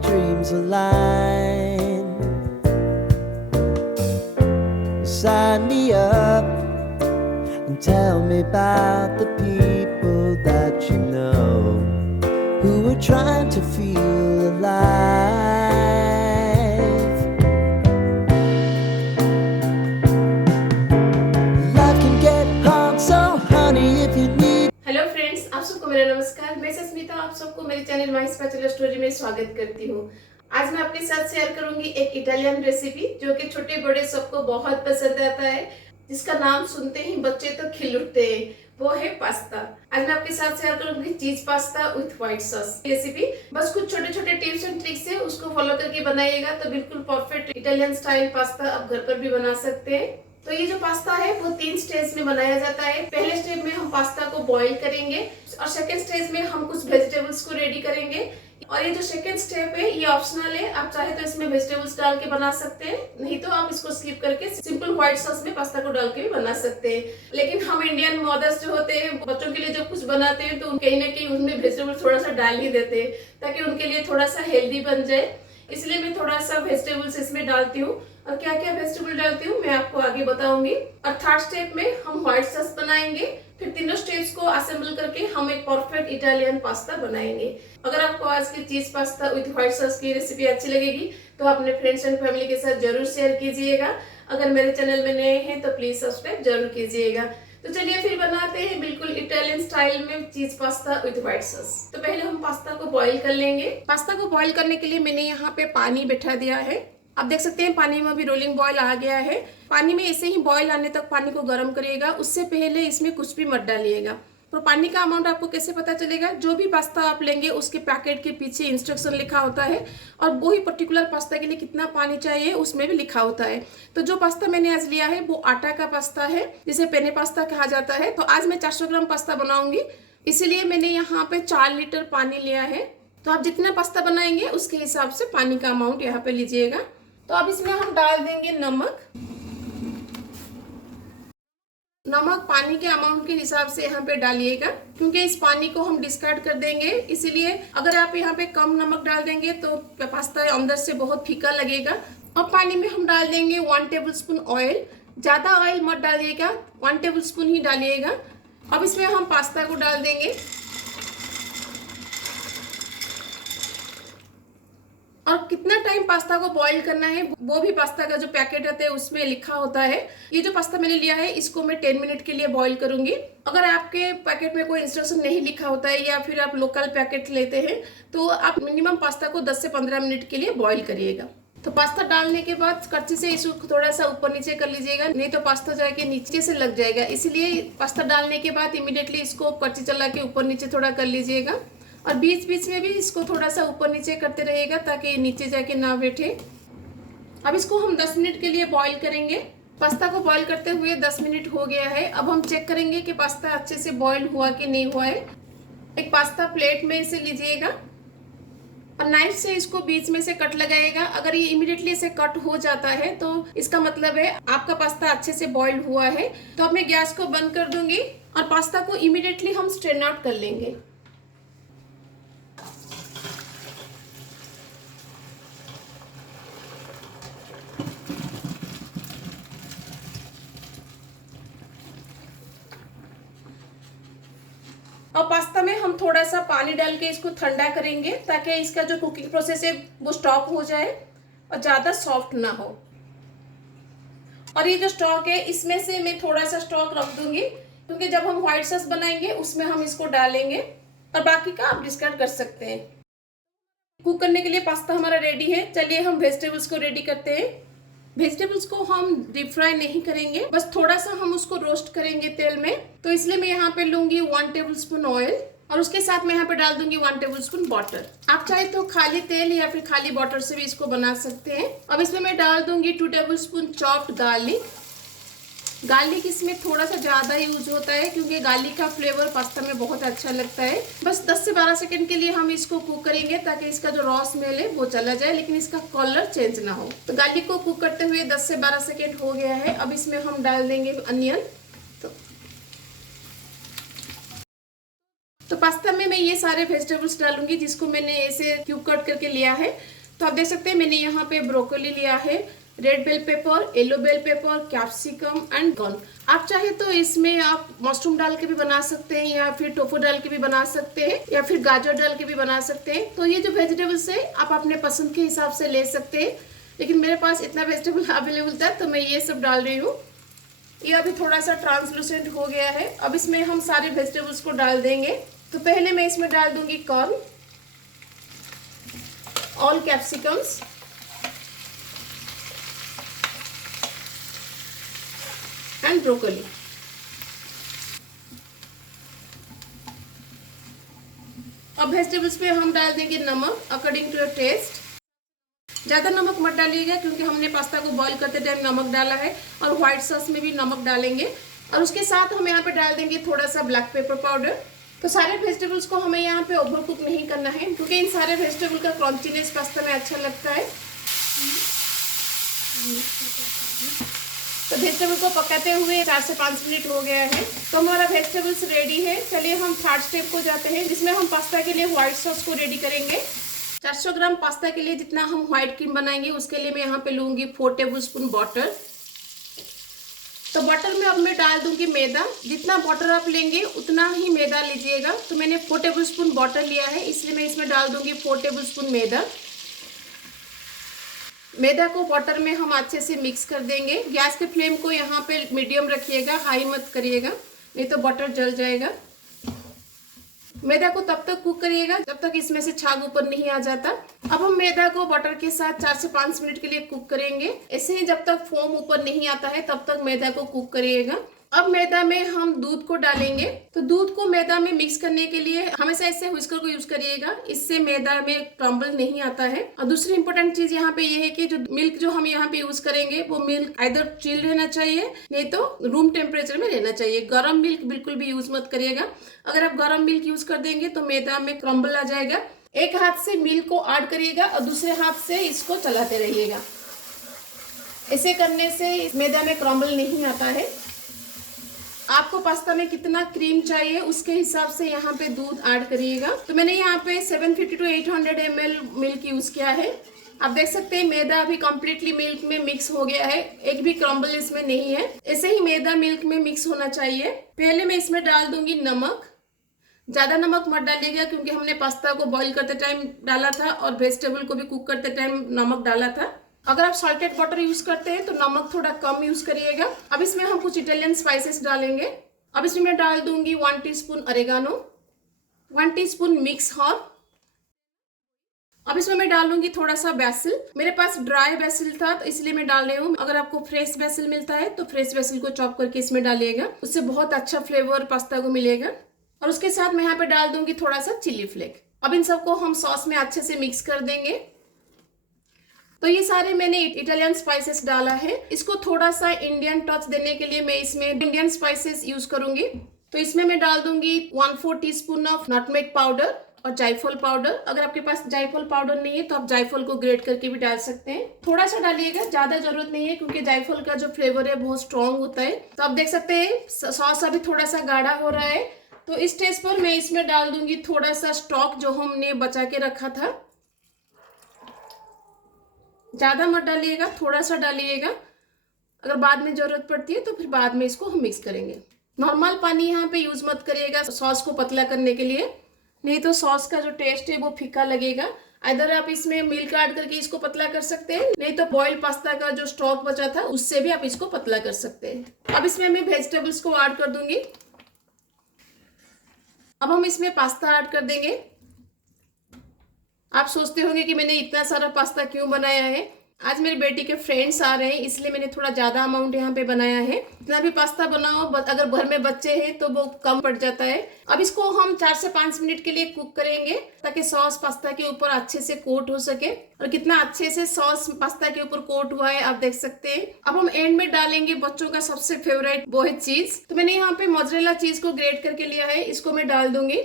dreams align. Sign me up and tell me about the people that you know who are trying to feel alive. Life can get hard, so honey, if you need. Hello friends, आप सबको मेरा नमस्कार। मैं सस्मिता आप सबको मेरे channel माइस bachelor story में स्वागत करती हूँ। आज मैं आपके साथ शेयर करूंगी एक इटालियन रेसिपी जो कि छोटे बड़े सबको बहुत पसंद आता है, जिसका नाम सुनते ही बच्चे तो खिल उठते हैं। वो है पास्ता। आज मैं आपके साथ शेयर करूंगी चीज pasta with white sauce recipe. बस कुछ छोटे छोटे टिप्स एंड ट्रिक्स है, उसको फॉलो करके बनाइएगा तो बिल्कुल परफेक्ट इटालियन स्टाइल पास्ता आप घर पर भी बना सकते हैं। तो ये जो पास्ता है वो 3 स्टेज में बनाया जाता है। पहले स्टेज में हम पास्ता को बॉईल करेंगे और सेकंड स्टेज में हम कुछ वेजिटेबल्स को रेडी करेंगे। और ये जो सेकंड स्टेप है ये ऑप्शनल है, आप चाहे तो इसमें वेजिटेबल्स डाल के बना सकते हैं, नहीं तो आप इसको स्किप करके सिंपल व्हाइट सॉस में पास्ता को डाल के भी बना सकते हैं। लेकिन हम इंडियन मदर्स जो होते हैं बच्चों के लिए जब कुछ बनाते हैं तो कहीं ना कहीं उसमें वेजिटेबल थोड़ा सा डाल ही देते हैं ताकि उनके लिए थोड़ा सा हेल्दी बन जाए। इसलिए मैं थोड़ा सा वेजिटेबल्स इसमें डालती हूँ। और क्या क्या वेजिटेबल डालती हूँ मैं आपको आगे बताऊंगी। और थर्ड स्टेप में हम व्हाइट सॉस बनाएंगे। फिर तीनों स्टेप्स को असेंबल करके हम एक परफेक्ट इटालियन पास्ता बनाएंगे। अगर आपको आज की चीज पास्ता विद व्हाइट सॉस की रेसिपी अच्छी लगेगी तो अपने फ्रेंड्स एंड फैमिली के साथ जरूर शेयर कीजिएगा। अगर मेरे चैनल में नए हैं तो प्लीज सब्सक्राइब जरूर कीजिएगा। तो चलिए फिर बनाते हैं बिल्कुल इटालियन स्टाइल में चीज पास्ता विद व्हाइट सॉस। तो पहले हम पास्ता को बॉईल कर लेंगे। पास्ता को बॉईल करने के लिए मैंने यहाँ पे पानी बैठा दिया है। आप देख सकते हैं पानी में अभी रोलिंग बॉईल आ गया है। पानी में ऐसे ही बॉईल आने तक पानी को गर्म करिएगा, उससे पहले इसमें कुछ भी मत डालिएगा। तो पानी का अमाउंट आपको कैसे पता चलेगा? जो भी पास्ता आप लेंगे उसके पैकेट के पीछे इंस्ट्रक्शन लिखा होता है और वही पर्टिकुलर पास्ता के लिए कितना पानी चाहिए उसमें भी लिखा होता है। तो जो पास्ता मैंने आज लिया है वो आटा का पास्ता है, जिसे पेने पास्ता कहा जाता है। तो आज मैं 400 ग्राम पास्ता बनाऊंगी, इसीलिए मैंने यहाँ पे 4 लीटर पानी लिया है। तो आप जितना पास्ता बनाएंगे उसके हिसाब से पानी का अमाउंट यहाँ पे लीजिएगा। तो अब इसमें हम डाल देंगे नमक। नमक पानी के अमाउंट के हिसाब से यहाँ पे डालिएगा, क्योंकि इस पानी को हम डिस्कार्ड कर देंगे। इसीलिए अगर आप यहाँ पे कम नमक डाल देंगे तो पास्ता अंदर से बहुत फीका लगेगा। अब पानी में हम डाल देंगे 1 टेबल स्पून ऑयल। ज़्यादा ऑयल मत डालिएगा, 1 टेबल स्पून ही डालिएगा। अब इसमें हम पास्ता को डाल देंगे और कितना टाइम पास्ता को बॉईल करना है वो भी पास्ता का जो पैकेट रहता है उसमें लिखा होता है। ये जो पास्ता मैंने लिया है इसको मैं 10 मिनट के लिए बॉईल करूंगी। अगर आपके पैकेट में कोई इंस्ट्रक्शन नहीं लिखा होता है या फिर आप लोकल पैकेट लेते हैं तो आप मिनिमम पास्ता को 10 से 15 मिनट के लिए बॉईल करिएगा। तो पास्ता डालने के बाद कच्ची से इसको थोड़ा सा ऊपर नीचे कर लीजिएगा, नहीं तो पास्ता जाके नीचे से लग जाएगा। इसलिए पास्ता डालने के बाद इमीडिएटली इसको कच्ची चला के ऊपर नीचे थोड़ा कर लीजिएगा और बीच बीच में भी इसको थोड़ा सा ऊपर नीचे करते रहिएगा ताकि नीचे जाके ना बैठे। अब इसको हम 10 मिनट के लिए बॉईल करेंगे। पास्ता को बॉईल करते हुए 10 मिनट हो गया है। अब हम चेक करेंगे कि पास्ता अच्छे से बॉईल हुआ कि नहीं हुआ है। एक पास्ता प्लेट में इसे लीजिएगा और नाइफ से इसको बीच में से कट लगाइएगा। अगर ये इमीडिएटली से कट हो जाता है तो इसका मतलब है आपका पास्ता अच्छे से बॉईल हुआ है। तो अब मैं गैस को बंद कर दूंगी और पास्ता को इमीडिएटली हम स्ट्रेन आउट कर लेंगे। और पास्ता में हम थोड़ा सा पानी डाल के इसको ठंडा करेंगे ताकि इसका जो कुकिंग प्रोसेस है वो स्टॉप हो जाए और ज़्यादा सॉफ्ट ना हो। और ये जो स्टॉक है इसमें से मैं थोड़ा सा स्टॉक रख दूंगी, क्योंकि जब हम व्हाइट सॉस बनाएंगे उसमें हम इसको डालेंगे और बाकी का आप डिस्कार्ड कर सकते हैं। कुक करने के लिए पास्ता हमारा रेडी है। चलिए हम वेजिटेबल्स को रेडी करते हैं। वेजिटेबल्स को हम डीप फ्राई नहीं करेंगे, बस थोड़ा सा हम उसको रोस्ट करेंगे तेल में। तो इसलिए मैं यहाँ पे लूंगी 1 टेबल स्पून ऑयल और उसके साथ मैं यहाँ पे डाल दूंगी 1 टेबल स्पून बटर। आप चाहे तो खाली तेल या फिर खाली बटर से भी इसको बना सकते हैं। अब इसमें मैं डाल दूंगी 2 table spoon chopped garlic. Garlic इसमें थोड़ा सा ज़्यादा यूज होता है क्योंकि गार्लिक का फ्लेवर पास्ता में बहुत अच्छा लगता है। बस 10 से 12 सेकंड के लिए हम इसको कुक करेंगे ताकि इसका जो रॉ स्मेल है वो चला जाए, लेकिन इसका कलर चेंज ना हो। तो गार्लिक को कुक करते हुए 10 से 12 सेकंड हो गया है। अब इसमें हम डाल देंगे अनियन। तो पास्ता में मैं ये सारे वेजिटेबल्स डालूंगी जिसको मैंने ऐसे क्यूब कट करके लिया है। तो आप देख सकते हैं मैंने यहाँ पे ब्रोकोली लिया है, red bell pepper, yellow bell pepper, capsicum and corn. आप चाहे तो इसमें आप मशरूम डाल के भी बना सकते हैं, या फिर टोफू डाल के भी बना सकते हैं, या फिर गाजर डाल के भी बना सकते हैं। तो ये जो वेजिटेबल्स है आप अपने पसंद के हिसाब से ले सकते हैं, लेकिन मेरे पास इतना वेजिटेबल अवेलेबल था तो मैं ये सब डाल रही हूँ। ये अभी थोड़ा सा ट्रांसलूसेंट हो गया है। अब इसमें हम सारे वेजिटेबल्स को डाल देंगे। तो पहले मैं इसमें डाल दूंगी corn, all capsicums, and broccoli. अब वेजिटेबल्स पे हम डाल देंगे नमक अकॉर्डिंग टू योर टेस्ट। ज़्यादा नमक मत डालिएगा क्योंकि हमने पास्ता को बॉईल करते टाइम नमक डाला है, और व्हाइट सॉस में भी नमक डालेंगे। और उसके साथ हम यहाँ पे डाल देंगे थोड़ा सा ब्लैक पेपर पाउडर। तो सारे वेजिटेबल्स को हमें यहाँ पे ओवर कुक नहीं करना है, क्योंकि इन सारे वेजिटेबल का क्रंचीनेस पास्ता में अच्छा लगता है। तो वेजिटेबल को पकाते हुए 4 से 5 मिनट हो गया है। तो हमारा वेजिटेबल्स रेडी है। चलिए हम थर्ड स्टेप को जाते हैं, जिसमें हम पास्ता के लिए व्हाइट सॉस को रेडी करेंगे। 400 ग्राम पास्ता के लिए जितना हम व्हाइट क्रीम बनाएंगे उसके लिए मैं यहाँ पे लूँगी 4 टेबलस्पून बटर। तो बटर में अब मैं डाल दूंगी मैदा। जितना बटर आप लेंगे उतना ही मैदा लीजिएगा। तो मैंने 4 टेबलस्पून बटर लिया है, इसलिए मैं इसमें डाल दूंगी 4 टेबलस्पून मैदा। मैदा को बटर में हम अच्छे से मिक्स कर देंगे। गैस के फ्लेम को यहाँ पे मीडियम रखिएगा, हाई मत करिएगा, नहीं तो बटर जल जाएगा। मैदा को तब तक कुक करिएगा जब तक इसमें से छाग ऊपर नहीं आ जाता। अब हम मैदा को बटर के साथ 4 से 5 मिनट के लिए कुक करेंगे। ऐसे ही जब तक फोम ऊपर नहीं आता है तब तक मैदा को कुक करिएगा। अब मैदा में हम दूध को डालेंगे। तो दूध को मैदा में मिक्स करने के लिए हमेशा ऐसे व्हिस्कर को यूज करिएगा, इससे मैदा में क्रम्बल नहीं आता है। और दूसरी इंपॉर्टेंट चीज यहाँ पे ये है कि जो मिल्क जो हम यहाँ पे यूज करेंगे वो मिल्क आइदर चिल्ड रहना चाहिए, नहीं तो रूम टेम्परेचर में रहना चाहिए। गर्म मिल्क बिल्कुल भी यूज मत करिएगा। अगर आप गर्म मिल्क यूज कर देंगे तो मैदा में क्रम्बल आ जाएगा। एक हाथ से मिल्क को ऐड करिएगा और दूसरे हाथ से इसको चलाते रहिएगा। ऐसे करने से मैदा में क्रम्बल नहीं आता है। आपको पास्ता में कितना क्रीम चाहिए उसके हिसाब से यहाँ पे दूध ऐड करिएगा। तो मैंने यहाँ पे 750 to 800 ml मिल्क यूज किया है। आप देख सकते हैं मैदा अभी कम्प्लीटली मिल्क में मिक्स हो गया है, एक भी क्रम्बल इसमें नहीं है। ऐसे ही मैदा मिल्क में मिक्स होना चाहिए। पहले मैं इसमें डाल दूंगी नमक। ज्यादा नमक मत डालिएगा क्योंकि हमने पास्ता को बॉईल करते टाइम डाला था और वेजिटेबल को भी कुक करते टाइम नमक डाला था। अगर आप सॉल्टेड वाटर यूज करते हैं तो नमक थोड़ा कम यूज करिएगा। अब इसमें हम कुछ इटालियन स्पाइसेस डालेंगे। अब इसमें मैं डाल दूंगी 1 teaspoon oregano, 1 teaspoon mix herb. अब इसमें मैं डालूंगी थोड़ा सा बेसिल। मेरे पास ड्राई बेसिल था तो इसलिए मैं डाल रही हूँ। अगर आपको फ्रेश बेसिल मिलता है तो फ्रेश बेसिल को चॉप करके इसमें डालिएगा, उससे बहुत अच्छा फ्लेवर पास्ता को मिलेगा। और उसके साथ मैं यहाँ पे डाल दूंगी थोड़ा सा चिली फ्लेक। अब इन सबको हम सॉस में अच्छे से मिक्स कर देंगे। तो ये सारे मैंने इटालियन स्पाइसेस डाला है। इसको थोड़ा सा इंडियन टच देने के लिए मैं इसमें इंडियन स्पाइसेस यूज करूंगी। तो इसमें मैं डाल दूंगी 1/4 टीस्पून ऑफ नटमेग पाउडर और जायफल पाउडर। अगर आपके पास जायफल पाउडर नहीं है तो आप जायफल को ग्रेट करके भी डाल सकते हैं। थोड़ा सा डालिएगा, ज्यादा जरूरत नहीं है क्योंकि जायफल का जो फ्लेवर है बहुत स्ट्रॉन्ग होता है। तो आप देख सकते हैं सॉस अभी थोड़ा सा गाढ़ा हो रहा है। तो इस स्टेज पर मैं इसमें डाल दूंगी थोड़ा सा स्टॉक जो हमने बचा के रखा था। ज्यादा मत डालिएगा, थोड़ा सा डालिएगा। अगर बाद में जरूरत पड़ती है तो फिर बाद में इसको हम मिक्स करेंगे। नॉर्मल पानी यहाँ पे यूज मत करिएगा सॉस को पतला करने के लिए, नहीं तो सॉस का जो टेस्ट है वो फीका लगेगा। इधर आप इसमें मिल्क ऐड करके इसको पतला कर सकते हैं, नहीं तो बॉइल पास्ता का जो स्टॉक बचा था उससे भी आप इसको पतला कर सकते हैं। अब इसमें मैं वेजिटेबल्स को ऐड कर दूंगी। अब हम इसमें पास्ता ऐड कर देंगे। आप सोचते होंगे कि मैंने इतना सारा पास्ता क्यों बनाया है। आज मेरी बेटी के फ्रेंड्स आ रहे हैं इसलिए मैंने थोड़ा ज़्यादा अमाउंट यहाँ पे बनाया है। इतना भी पास्ता बनाओ अगर घर में बच्चे हैं तो वो कम पड़ जाता है। अब इसको हम 4 से 5 मिनट के लिए कुक करेंगे ताकि सॉस पास्ता के ऊपर अच्छे से कोट हो सके। और कितना अच्छे से सॉस पास्ता के ऊपर कोट हुआ है आप देख सकते हैं। अब हम एंड में डालेंगे बच्चों का सबसे फेवरेट वो है चीज। तो मैंने यहाँ पे मोज़रेला चीज को ग्रेट करके लिया है, इसको मैं डाल दूंगी।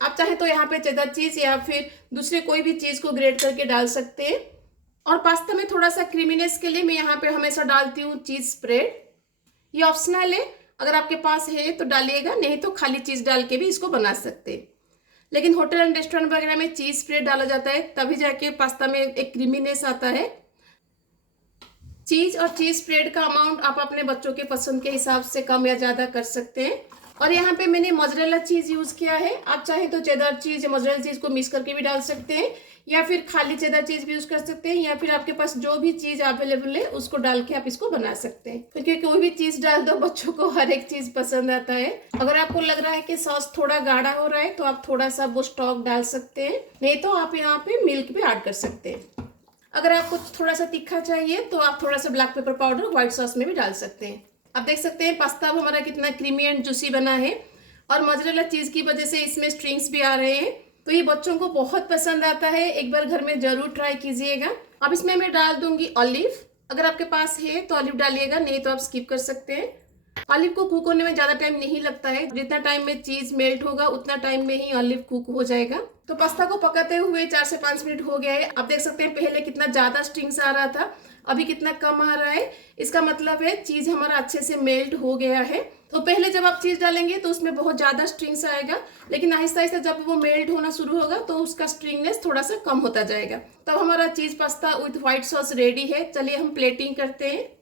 आप चाहे तो यहाँ पे चेदर चीज या फिर दूसरे कोई भी चीज को ग्रेट करके डाल सकते हैं। और पास्ता में थोड़ा सा क्रीमीनेस के लिए मैं यहाँ पे हमेशा डालती हूँ चीज स्प्रेड। ये ऑप्शनल है, अगर आपके पास है तो डालिएगा, नहीं तो खाली चीज़ डाल के भी इसको बना सकते हैं। लेकिन होटल एंड रेस्टोरेंट वगैरह में चीज़ स्प्रेड डाला जाता है, तभी जाके पास्ता में एक क्रीमीनेस आता है। चीज़ और चीज़ स्प्रेड का अमाउंट आप अपने बच्चों के पसंद के हिसाब से कम या ज़्यादा कर सकते हैं। और यहाँ पे मैंने मोज़रेला चीज़ यूज़ किया है, आप चाहें तो चेदर चीज़ या मोज़रेला चीज़ को मिक्स करके भी डाल सकते हैं, या फिर खाली चेदर चीज़ भी यूज़ कर सकते हैं, या फिर आपके पास जो भी चीज़ अवेलेबल है उसको डाल के आप इसको बना सकते हैं। क्योंकि कोई भी चीज़ डाल दो, बच्चों को हर एक चीज़ पसंद आता है। अगर आपको लग रहा है कि सॉस थोड़ा गाढ़ा हो रहा है तो आप थोड़ा सा वो स्टॉक डाल सकते हैं, नहीं तो आप यहाँ पे मिल्क भी ऐड कर सकते हैं। अगर आपको थोड़ा सा तीखा चाहिए तो आप थोड़ा सा black pepper powder white sauce में भी डाल सकते हैं। आप देख सकते हैं पास्ता अब हमारा कितना क्रीमी एंड जूसी बना है, और मोज़रेला चीज़ की वजह से इसमें स्ट्रिंग्स भी आ रहे हैं, तो ये बच्चों को बहुत पसंद आता है। एक बार घर में ज़रूर ट्राई कीजिएगा। अब इसमें मैं डाल दूंगी ऑलिव, अगर आपके पास है तो ऑलिव डालिएगा, नहीं तो आप स्किप कर सकते हैं। ऑलिव को कुक होने में ज़्यादा टाइम नहीं लगता है, जितना टाइम में चीज़ मेल्ट होगा उतना टाइम में ही ऑलिव कुक हो जाएगा। तो पास्ता को पकाते हुए 4 से 5 मिनट हो गया है। आप देख सकते हैं पहले कितना ज़्यादा स्ट्रिंग्स आ रहा था, अभी कितना कम आ रहा है। इसका मतलब है चीज़ हमारा अच्छे से मेल्ट हो गया है। तो पहले जब आप चीज़ डालेंगे तो उसमें बहुत ज़्यादा स्ट्रिंग्स आएगा, लेकिन आहिस्ता आहिस्ता जब वो मेल्ट होना शुरू होगा तो उसका स्ट्रिंगनेस थोड़ा सा कम होता जाएगा। तब हमारा चीज़ pasta with white sauce ready है। चलिए हम प्लेटिंग करते हैं।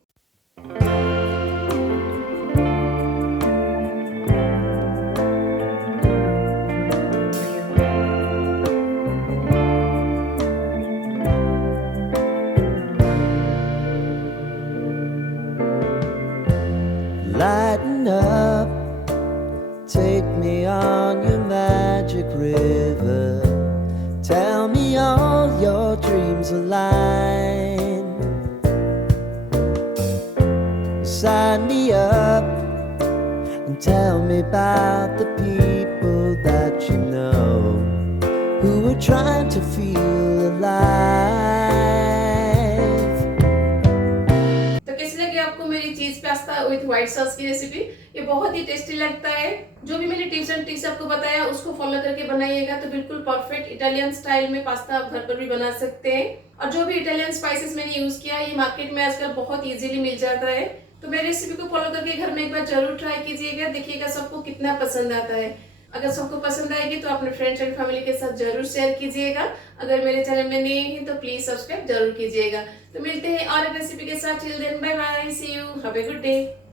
Lighten up, take me on your magic river. Tell me all your dreams align. Sign me up and tell me about the people that you know who are trying to feel alive. तो कैसी लगी आपको मेरी चीज pasta with white sauce की recipe? ये बहुत ही tasty लगता है। जो भी मैंने टिप्स एंड ट्रिक्स आपको बताया उसको फॉलो करके बनाइएगा तो बिल्कुल परफेक्ट इटालियन स्टाइल में पास्ता आप घर पर भी बना सकते हैं। और जो भी इटालियन स्पाइसेस मैंने यूज किया ये मार्केट में आजकल बहुत इजीली मिल जाता है। तो मेरी रेसिपी को फॉलो करके घर में एक बार जरूर ट्राई कीजिएगा, देखिएगा सबको कितना पसंद आता है। अगर सबको पसंद आएगी तो अपने फ्रेंड्स एंड फैमिली के साथ जरूर शेयर कीजिएगा। अगर मेरे चैनल में नए हैं तो प्लीज सब्सक्राइब जरूर कीजिएगा। तो मिलते हैं और एक रेसिपी के साथ। Till then bye bye, see you, have a good day.